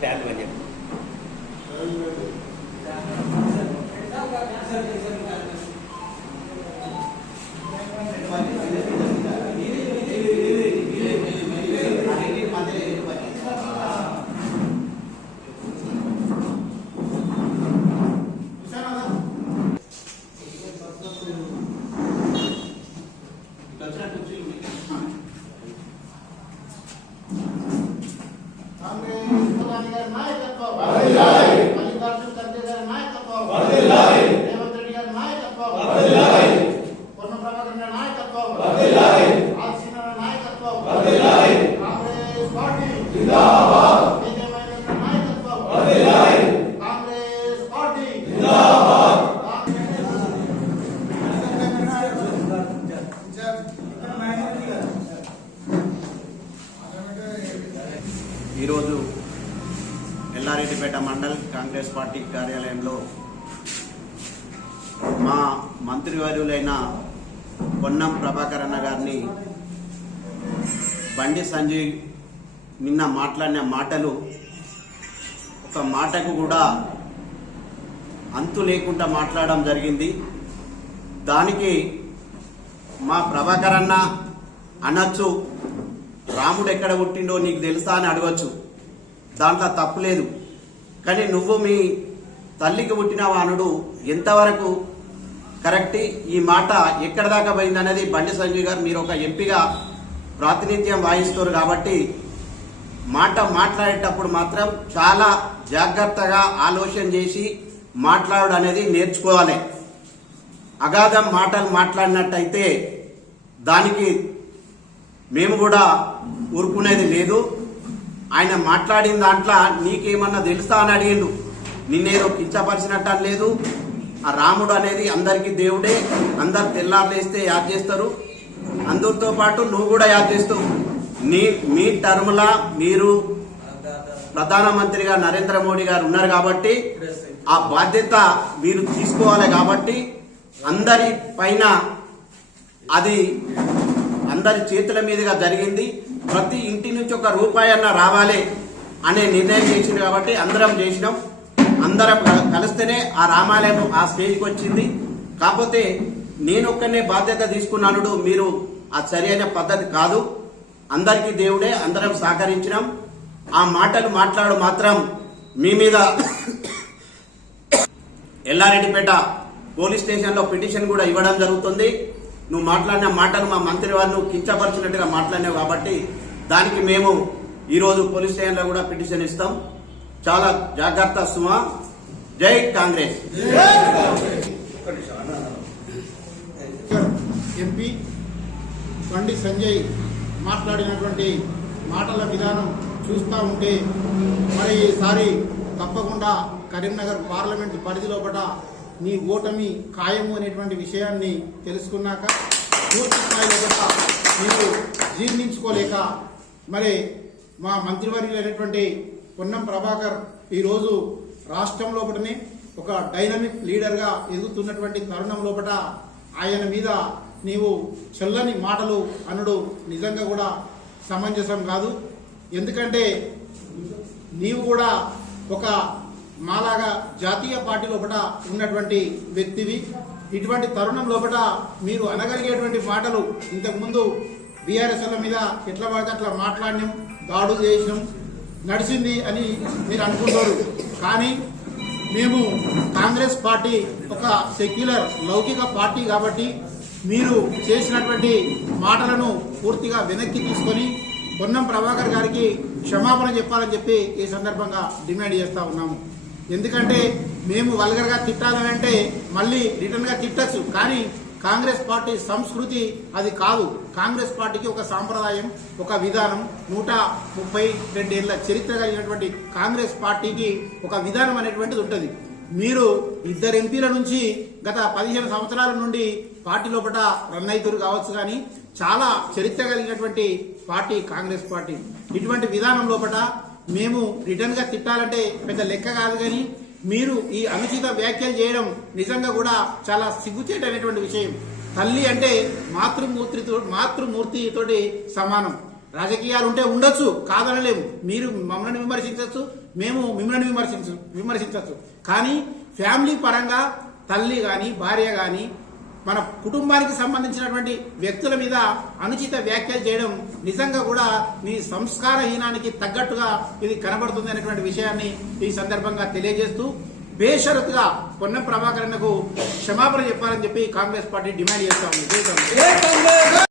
Tan అని చెప్పి కాంగ్రెస్ గాంధీ గారి నాయకత్వం మల్లికార్జున ఖర్గే గారి నాయకత్వం రేవంత్ రెడ్డి గారి నాయకత్వం పొన్న ప్రభాకర్ గారి నాయకత్వం ఆశీన నాయకత్వం కాంగ్రెస్ పార్టీ నాయకత్వం కాంగ్రెస్ పార్టీ ఈరోజు ఎల్లారెడ్డిపేట మండల్ కాంగ్రెస్ పార్టీ కార్యాలయంలో మా మంత్రివర్యులైన పొన్నం ప్రభాకర్ అన్న గారిని బండి సంజయ్ నిన్న మాట్లాడిన మాటలు ఒక మాటకు కూడా అంతు లేకుండా మాట్లాడడం జరిగింది. దానికి మా ప్రభాకర్ అన్న అనొచ్చు రాముడు ఎక్కడ పుట్టిండో నీకు తెలుసా అని అడగచ్చు. దాంట్లో తప్పు లేదు. కానీ నువ్వు మీ తల్లికి పుట్టిన వానుడు ఎంతవరకు కరెక్ట్? ఈ మాట ఎక్కడ దాకా పోయింది అనేది బండి సంజయ్ గారు మీరు ఒక ఎంపీగా ప్రాతినిధ్యం వాయిస్తారు కాబట్టి మాట మాట్లాడేటప్పుడు మాత్రం చాలా జాగ్రత్తగా ఆలోచన చేసి మాట్లాడడం అనేది నేర్చుకోవాలి. అగాధం మాటలు మాట్లాడినట్టయితే దానికి మేము కూడా ఊరుకునేది లేదు. ఆయన మాట్లాడిన దాంట్లో నీకేమన్నా తెలుసా అని అడిగిండు. నిన్నేదో కించపరిచినట్టు లేదు. ఆ రాముడు అనేది అందరికీ దేవుడే. అందరు తెల్లారులేస్తే యాద్ చేస్తారు. అందరితో పాటు నువ్వు కూడా యాద్ చేస్తావు. నీ మీ టర్మ్లా మీరు ప్రధానమంత్రిగా నరేంద్ర మోడీ గారు ఉన్నారు కాబట్టి ఆ బాధ్యత మీరు తీసుకోవాలి కాబట్టి అందరి పైన అది అందరి చేతుల మీదుగా జరిగింది. ప్రతి ఇంటి నుంచి ఒక రూపాయి అన్న రావాలి అనే నిర్ణయం చేసింది కాబట్టి అందరం చేసినాం. అందరం కలిస్తేనే ఆ రామాలయం ఆ స్టేజ్కి వచ్చింది. కాకపోతే నేను ఒక్కనే బాధ్యత తీసుకున్నాను మీరు ఆ సరైన పద్ధతి కాదు. అందరికీ దేవుడే అందరం సహకరించినాం. ఆ మాటలు మాట్లాడు మాత్రం మీ మీద ఎల్లారెడ్డిపేట పోలీస్ స్టేషన్లో పిటిషన్ కూడా ఇవ్వడం జరుగుతుంది. నువ్వు మాట్లాడిన మాటలు మా మంత్రి వారిని కించపరిచినట్టుగా మాట్లాడినావు కాబట్టి దానికి మేము ఈరోజు పోలీస్ స్టేషన్లో కూడా పిటిషన్ ఇస్తాం. చాలా జాగ్రత్త సుమా. జై కాంగ్రెస్. ఎంపీ బండి సంజయ్ మాట్లాడినటువంటి మాటల విధానం చూస్తూ ఉంటే మరి ఈసారి తప్పకుండా కరీంనగర్ పార్లమెంటు పరిధి లోపల నీ ఓటమి ఖాయము అనేటువంటి విషయాన్ని తెలుసుకున్నాక పూర్తి స్థాయిలో కూడా మీరు జీర్ణించుకోలేక మరి మా మంత్రివర్యులైనటువంటి పొన్నం ప్రభాకర్ ఈరోజు రాష్ట్రం లోపలనే ఒక డైనమిక్ లీడర్గా ఎదుగుతున్నటువంటి తరుణం లోపల ఆయన మీద నీవు చల్లని మాటలు అనుడు. నిజంగా కూడా సమంజసం కాదు. ఎందుకంటే నీవు కూడా ఒక మాలాగా జాతీయ పార్టీ లోపల ఉన్నటువంటి వ్యక్తివి. ఇటువంటి తరుణం లోపల మీరు అనగలిగేటువంటి మాటలు ఇంతకుముందు బీఆర్ఎస్ల మీద ఎట్లా పడితే అట్లా మాట్లాడినాం దాడులు చేసినాం. నడిచింది అని మీరు అనుకుంటారు. కానీ మేము కాంగ్రెస్ పార్టీ ఒక సెక్యులర్ లౌకిక పార్టీ కాబట్టి మీరు చేసినటువంటి మాటలను పూర్తిగా వెనక్కి తీసుకొని పొన్నం ప్రభాకర్ గారికి క్షమాపణ చెప్పాలని చెప్పి ఈ సందర్భంగా డిమాండ్ చేస్తూ ఉన్నాము. ఎందుకంటే మేము వల్గర్గా తిట్టాలని అంటే మళ్ళీ రిటర్న్గా తిట్టచ్చు. కానీ కాంగ్రెస్ పార్టీ సంస్కృతి అది కాదు. కాంగ్రెస్ పార్టీకి ఒక సాంప్రదాయం ఒక విధానం నూట ముప్పై రెండేళ్ళ చరిత్ర కలిగినటువంటి కాంగ్రెస్ పార్టీకి ఒక విధానం అనేటువంటిది ఉంటుంది. మీరు ఇద్దరు ఎంపీల నుంచి గత పదిహేను సంవత్సరాల నుండి పార్టీ లోపల రన్ అవుతారు కావచ్చు కానీ చాలా చరిత్ర కలిగినటువంటి పార్టీ కాంగ్రెస్ పార్టీ. ఇటువంటి విధానం లోపల మేము రిటర్న్గా తిట్టాలంటే పెద్ద లెక్క కాదు కానీ మీరు ఈ అనుచిత వ్యాఖ్యలు చేయడం నిజంగా కూడా చాలా సిగ్గుచేటైనటువంటి విషయం. తల్లి అంటే మాతృమూర్తితో మాతృమూర్తితోటి సమానం. రాజకీయాలు ఉంటే ఉండొచ్చు కాదనలేము. మీరు మమ్మల్ని విమర్శించవచ్చు మేము మిమ్మల్ని విమర్శించు విమర్శించవచ్చు కానీ ఫ్యామిలీ పరంగా తల్లి కానీ భార్య కానీ మన కుటుంబానికి సంబంధించినటువంటి వ్యక్తుల మీద అనుచిత వ్యాఖ్యలు చేయడం నిజంగా కూడా మీ సంస్కారహీనానికి తగ్గట్టుగా ఇది కనబడుతుంది అనేటువంటి విషయాన్ని ఈ సందర్భంగా తెలియజేస్తూ బేషరతుగా పొన్నం ప్రభాకరన్కు క్షమాపణ చెప్పాలని చెప్పి కాంగ్రెస్ పార్టీ డిమాండ్ చేస్తా ఉంది.